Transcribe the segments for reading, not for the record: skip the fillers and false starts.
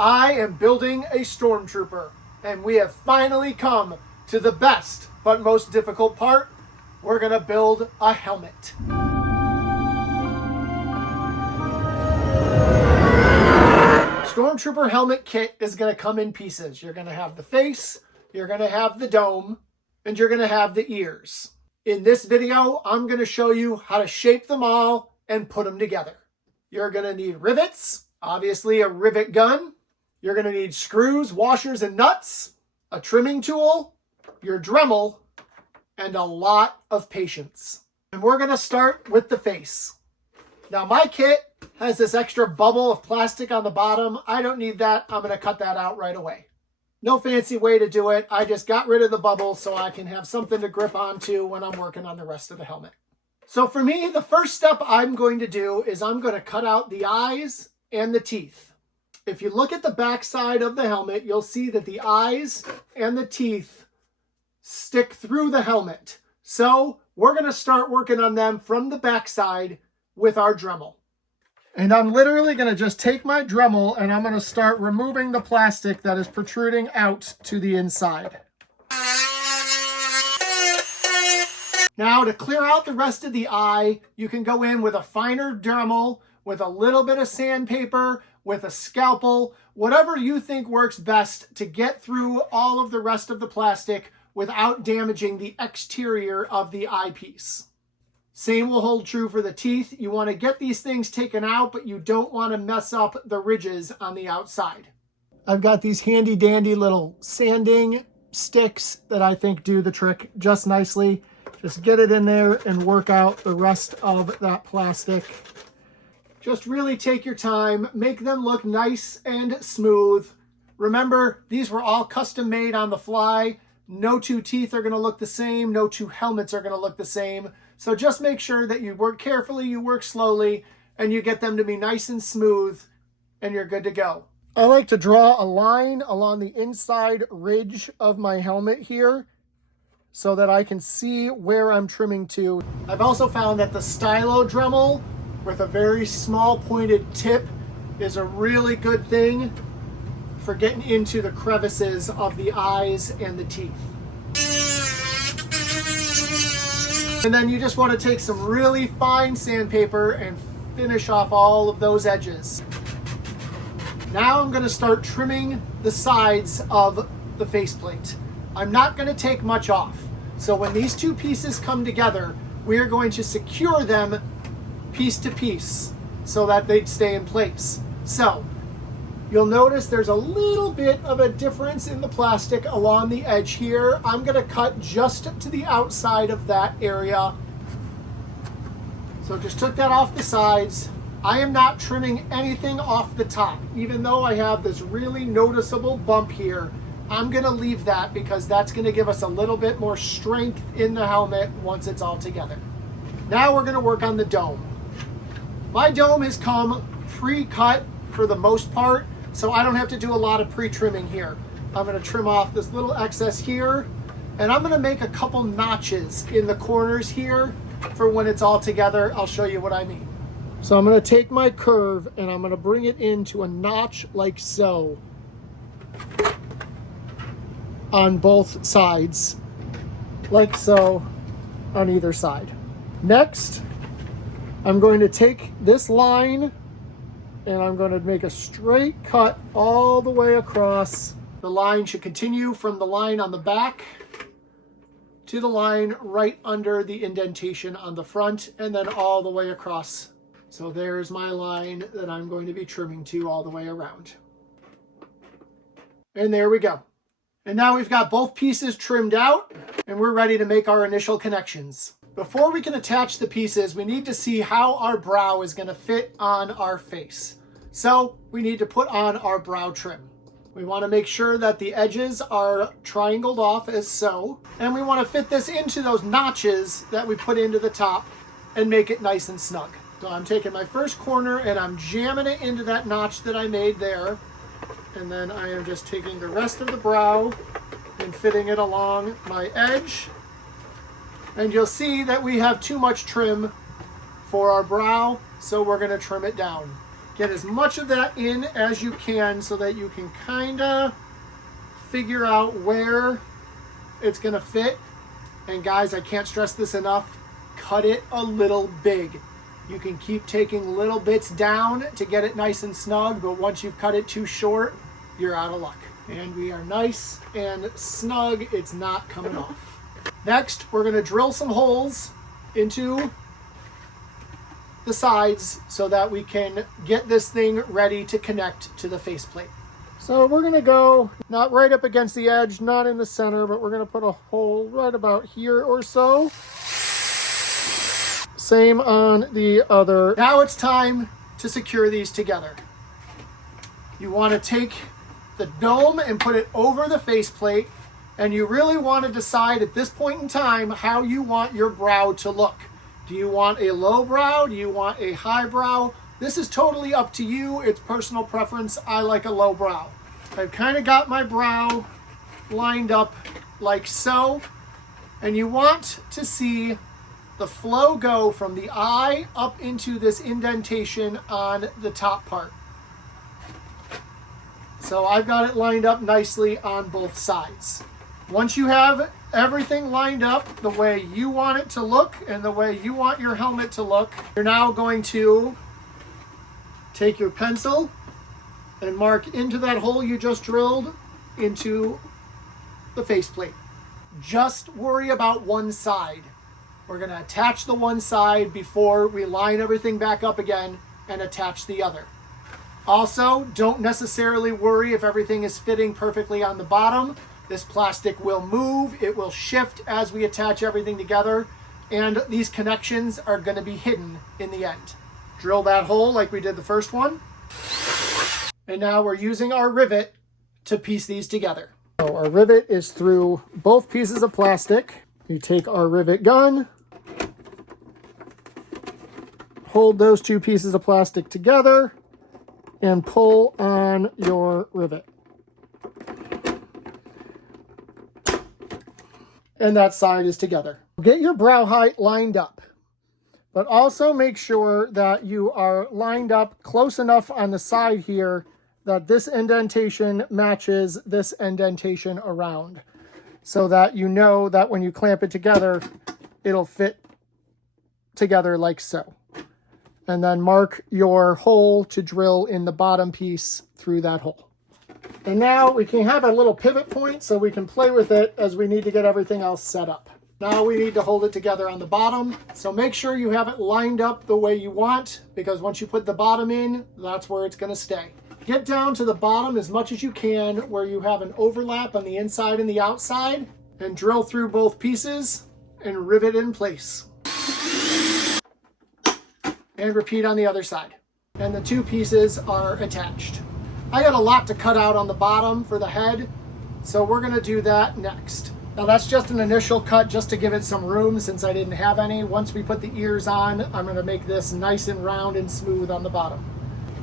I am building a Stormtrooper, and we have finally come to the best but most difficult part. We're gonna build a helmet. Stormtrooper helmet kit is gonna come in pieces. You're gonna have the face, you're gonna have the dome, and you're gonna have the ears. In this video, I'm gonna show you how to shape them all and put them together. You're gonna need rivets, obviously a rivet gun. You're gonna need screws, washers, and nuts, a trimming tool, your Dremel, and a lot of patience. And we're gonna start with the face. Now my kit has this extra bubble of plastic on the bottom. I don't need that. I'm gonna cut that out right away. No fancy way to do it. I just got rid of the bubble so I can have something to grip onto when I'm working on the rest of the helmet. So for me, the first step I'm going to do is I'm going to cut out the eyes and the teeth. If you look at the back side of the helmet, you'll see that the eyes and the teeth stick through the helmet. So we're going to start working on them from the back side with our Dremel. And I'm literally going to just take my Dremel and I'm going to start removing the plastic that is protruding out to the inside. Now to clear out the rest of the eye, you can go in with a finer Dremel, with a little bit of sandpaper, with a scalpel, whatever you think works best to get through all of the rest of the plastic without damaging the exterior of the eyepiece. Same will hold true for the teeth. You want to get these things taken out, but you don't want to mess up the ridges on the outside. I've got these handy dandy little sanding sticks that I think do the trick just nicely. Just get it in there and work out the rest of that plastic. Just really take your time, make them look nice and smooth. Remember, these were all custom made on the fly. No two teeth are going to look the same. No two helmets are going to look the same. So just make sure that you work carefully, you work slowly, and you get them to be nice and smooth, and you're good to go. I like to draw a line along the inside ridge of my helmet here so that I can see where I'm trimming to. I've also found that the stylo Dremel with a very small pointed tip is a really good thing for getting into the crevices of the eyes and the teeth. And then you just want to take some really fine sandpaper and finish off all of those edges. Now I'm going to start trimming the sides of the faceplate. I'm not going to take much off. So when these two pieces come together, we are going to secure them piece to piece so that they stay in place. So you'll notice there's a little bit of a difference in the plastic along the edge here. I'm going to cut just to the outside of that area. So just took that off the sides. I am not trimming anything off the top. Even though I have this really noticeable bump here, I'm going to leave that because that's going to give us a little bit more strength in the helmet once it's all together. Now we're going to work on the dome. My dome has come pre-cut for the most part, so I don't have to do a lot of pre-trimming here. I'm going to trim off this little excess here, and I'm going to make a couple notches in the corners here for when it's all together. I'll show you what I mean. So I'm going to take my curve and I'm going to bring it into a notch like so on both sides, like so on either side. Next, I'm going to take this line and I'm going to make a straight cut all the way across. The line should continue from the line on the back to the line right under the indentation on the front and then all the way across. So there's my line that I'm going to be trimming to all the way around. And there we go. And now we've got both pieces trimmed out and we're ready to make our initial connections. Before we can attach the pieces, we need to see how our brow is going to fit on our face. So we need to put on our brow trim. We want to make sure that the edges are triangled off as so. And we want to fit this into those notches that we put into the top and make it nice and snug. So I'm taking my first corner and I'm jamming it into that notch that I made there. And then I am just taking the rest of the brow and fitting it along my edge. And you'll see that we have too much trim for our brow, so we're going to trim it down. Get as much of that in as you can so that you can kind of figure out where it's going to fit. And guys, I can't stress this enough, cut it a little big. You can keep taking little bits down to get it nice and snug, but once you've cut it too short, you're out of luck. And we are nice and snug, it's not coming off. Next, we're going to drill some holes into the sides so that we can get this thing ready to connect to the faceplate. So we're going to go not right up against the edge, not in the center, but we're going to put a hole right about here or so. Same on the other. Now it's time to secure these together. You want to take the dome and put it over the faceplate, and you really want to decide at this point in time how you want your brow to look. Do you want a low brow? Do you want a high brow? This is totally up to you. It's personal preference. I like a low brow. I've kind of got my brow lined up like so, and you want to see the flow go from the eye up into this indentation on the top part. So I've got it lined up nicely on both sides. Once you have everything lined up the way you want it to look and the way you want your helmet to look, you're now going to take your pencil and mark into that hole you just drilled into the faceplate. Just worry about one side. We're going to attach the one side before we line everything back up again and attach the other. Also, don't necessarily worry if everything is fitting perfectly on the bottom. This plastic will move, it will shift as we attach everything together, and these connections are going to be hidden in the end. Drill that hole like we did the first one. And now we're using our rivet to piece these together. So our rivet is through both pieces of plastic. You take our rivet gun, hold those two pieces of plastic together, and pull on your rivet. And that side is together. Get your brow height lined up, but also make sure that you are lined up close enough on the side here that this indentation matches this indentation around, so that you know that when you clamp it together, it'll fit together like so. And then mark your hole to drill in the bottom piece through that hole. And now we can have a little pivot point so we can play with it as we need to get everything else set up. Now we need to hold it together on the bottom. So make sure you have it lined up the way you want, because once you put the bottom in, that's where it's going to stay. Get down to the bottom as much as you can where you have an overlap on the inside and the outside, and drill through both pieces and rivet in place. And repeat on the other side. And the two pieces are attached. I got a lot to cut out on the bottom for the head, so we're going to do that next. Now that's just an initial cut just to give it some room since I didn't have any. Once we put the ears on, I'm going to make this nice and round and smooth on the bottom.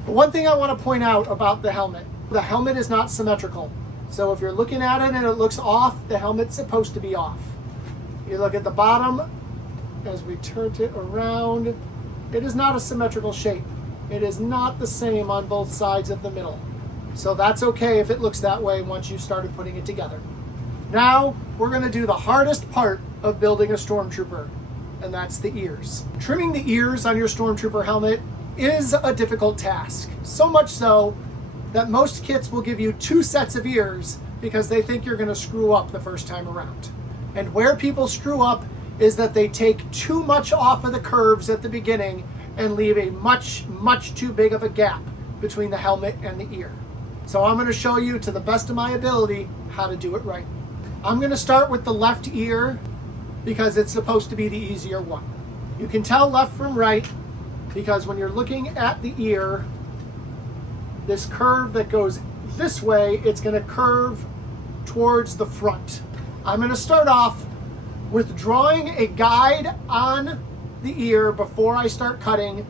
But one thing I want to point out about the helmet is not symmetrical. So if you're looking at it and it looks off, the helmet's supposed to be off. You look at the bottom, as we turned it around, it is not a symmetrical shape. It is not the same on both sides of the middle. So that's okay if it looks that way once you started putting it together. Now we're going to do the hardest part of building a Stormtrooper, and that's the ears. Trimming the ears on your Stormtrooper helmet is a difficult task. So much so that most kits will give you 2 sets of ears because they think you're going to screw up the first time around. And where people screw up is that they take too much off of the curves at the beginning and leave a much, much too big of a gap between the helmet and the ear. So I'm going to show you to the best of my ability how to do it right. I'm going to start with the left ear because it's supposed to be the easier one. You can tell left from right because when you're looking at the ear, this curve that goes this way, it's going to curve towards the front. I'm going to start off with drawing a guide on the ear before I start cutting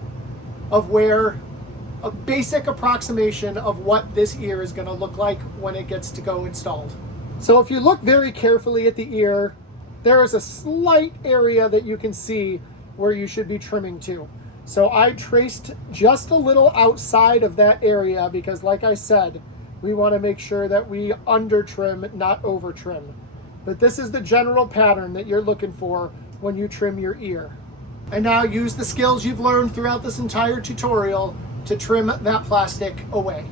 of where a basic approximation of what this ear is going to look like when it gets to go installed. So if you look very carefully at the ear, there is a slight area that you can see where you should be trimming to. So I traced just a little outside of that area because, like I said, we want to make sure that we under trim, not over trim. But this is the general pattern that you're looking for when you trim your ear. And now use the skills you've learned throughout this entire tutorial to trim that plastic away.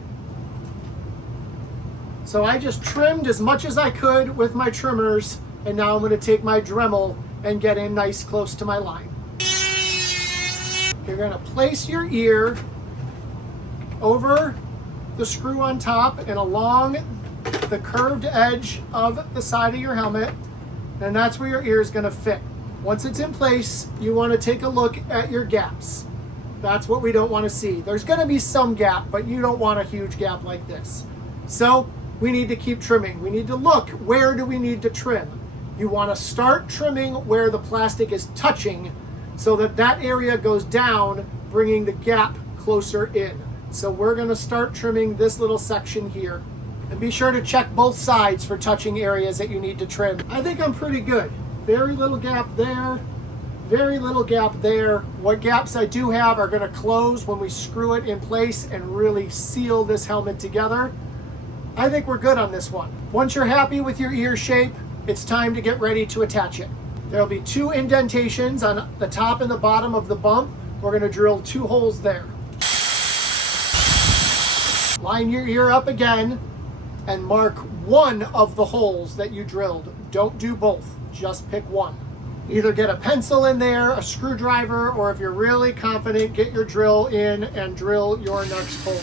So I just trimmed as much as I could with my trimmers, and now I'm going to take my Dremel and get in nice close to my line. You're going to place your ear over the screw on top and along the curved edge of the side of your helmet, and that's where your ear is going to fit. Once it's in place, you want to take a look at your gaps. That's what we don't want to see. There's going to be some gap, but you don't want a huge gap like this. So we need to keep trimming. We need to look, where do we need to trim? You want to start trimming where the plastic is touching so that that area goes down, bringing the gap closer in. So we're going to start trimming this little section here. And be sure to check both sides for touching areas that you need to trim. I think I'm pretty good. Very little gap there, very little gap there. What gaps I do have are going to close when we screw it in place and really seal this helmet together. I think we're good on this one. Once you're happy with your ear shape, it's time to get ready to attach it. There'll be 2 indentations on the top and the bottom of the bump. We're going to drill 2 holes there. Line your ear up again and mark one of the holes that you drilled. Don't do both, just pick one. Either get a pencil in there, a screwdriver, or if you're really confident, get your drill in and drill your next hole.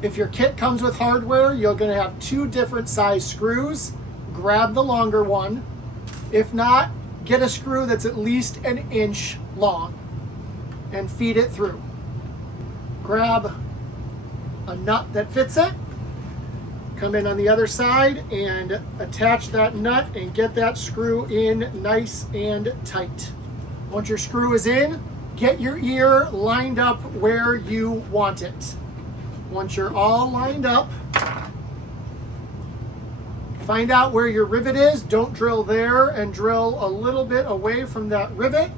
If your kit comes with hardware, you're going to have 2 different size screws. Grab the longer one. If not, get a screw that's at least 1 inch long and feed it through. Grab a nut that fits it. Come in on the other side and attach that nut and get that screw in nice and tight. Once your screw is in, get your ear lined up where you want it. Once you're all lined up, find out where your rivet is. Don't drill there, and drill a little bit away from that rivet,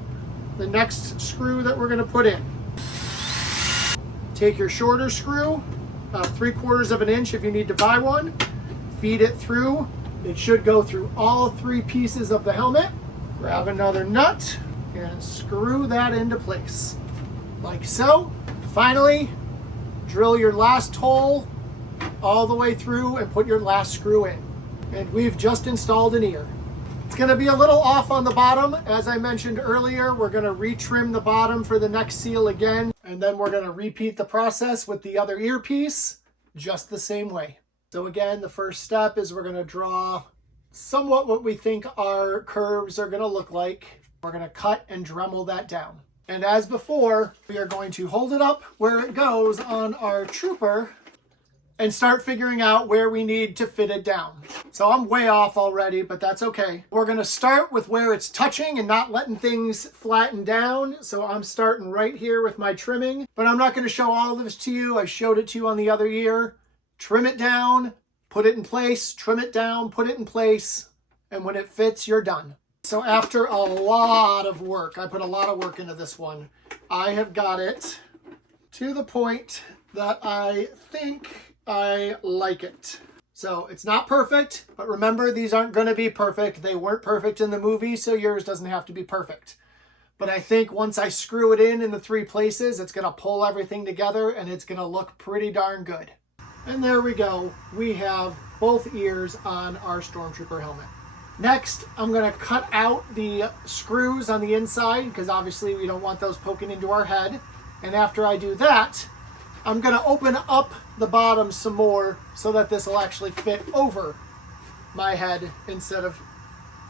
the next screw that we're going to put in. Take your shorter screw, 3/4 of an inch if you need to buy one, feed it through. It should go through all 3 pieces of the helmet. Grab another nut and screw that into place, like so. Finally, drill your last hole all the way through and put your last screw in. And we've just installed an ear. It's going to be a little off on the bottom. As I mentioned earlier, we're going to retrim the bottom for the next seal again, and then we're going to repeat the process with the other earpiece just the same way. So again, the first step is we're going to draw somewhat what we think our curves are going to look like. We're going to cut and Dremel that down. And as before, we are going to hold it up where it goes on our trooper and start figuring out where we need to fit it down. So I'm way off already, but that's okay. We're going to start with where it's touching and not letting things flatten down. So I'm starting right here with my trimming, but I'm not going to show all of this to you. I showed it to you on the other ear. Trim it down, put it in place, trim it down, put it in place, and when it fits, you're done. So after a lot of work, I put a lot of work into this one, I have got it to the point that I think I like it. So it's not perfect, but remember, these aren't going to be perfect. They weren't perfect in the movie, so yours doesn't have to be perfect. But I think once I screw it in the 3 places, it's going to pull everything together and it's going to look pretty darn good. And there we go. We have both ears on our Stormtrooper helmet. Next, I'm going to cut out the screws on the inside because obviously we don't want those poking into our head. And after I do that, I'm going to open up the bottom some more so that this will actually fit over my head instead of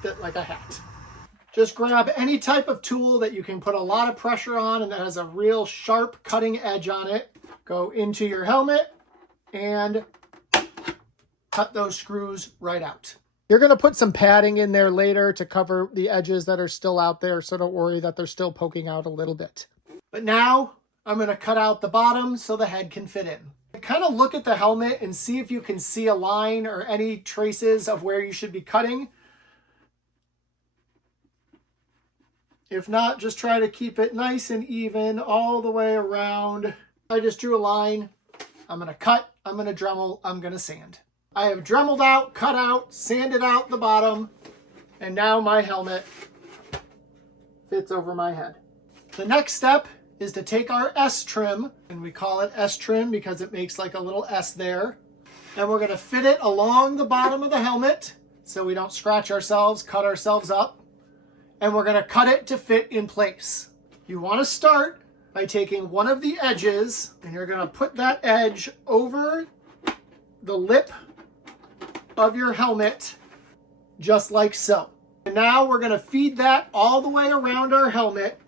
fit like a hat. Just grab any type of tool that you can put a lot of pressure on and that has a real sharp cutting edge on it. Go into your helmet and cut those screws right out. You're going to put some padding in there later to cover the edges that are still out there, so don't worry that they're still poking out a little bit. But now I'm going to cut out the bottom so the head can fit in. Kind of look at the helmet and see if you can see a line or any traces of where you should be cutting. If not, just try to keep it nice and even all the way around. I just drew a line. I'm going to cut, I'm going to Dremel, I'm going to sand. I have Dremeled out, cut out, sanded out the bottom, and now my helmet fits over my head. The next step is to take our S trim, and we call it S trim because it makes like a little S there. And we're going to fit it along the bottom of the helmet so we don't scratch ourselves, cut ourselves up. And we're going to cut it to fit in place. You want to start by taking one of the edges, and you're going to put that edge over the lip of your helmet, just like so. And now we're going to feed that all the way around our helmet,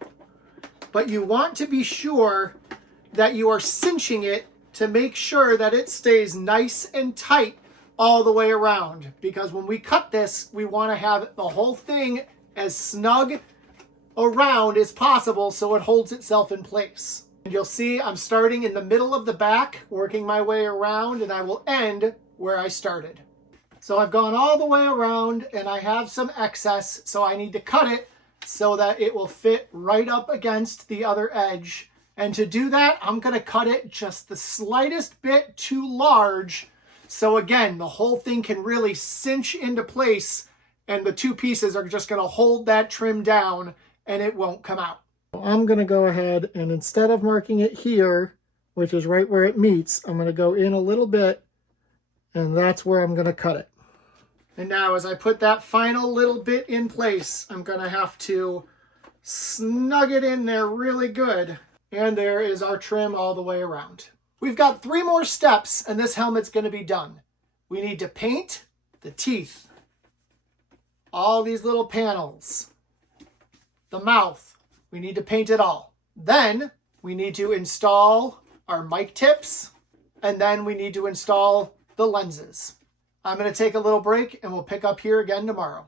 but you want to be sure that you are cinching it to make sure that it stays nice and tight all the way around. Because when we cut this, we want to have the whole thing as snug around as possible so it holds itself in place. And you'll see I'm starting in the middle of the back, working my way around, and I will end where I started. So I've gone all the way around and I have some excess, so I need to cut it so that it will fit right up against the other edge. And to do that, I'm going to cut it just the slightest bit too large. So again, the whole thing can really cinch into place and the two pieces are just going to hold that trim down and it won't come out. I'm going to go ahead and instead of marking it here, which is right where it meets, I'm going to go in a little bit and that's where I'm going to cut it. And now as I put that final little bit in place, I'm going to have to snug it in there really good. And there is our trim all the way around. We've got 3 more steps and this helmet's going to be done. We need to paint the teeth, all these little panels, the mouth. We need to paint it all. Then we need to install our mic tips, and then we need to install the lenses. I'm going to take a little break and we'll pick up here again tomorrow.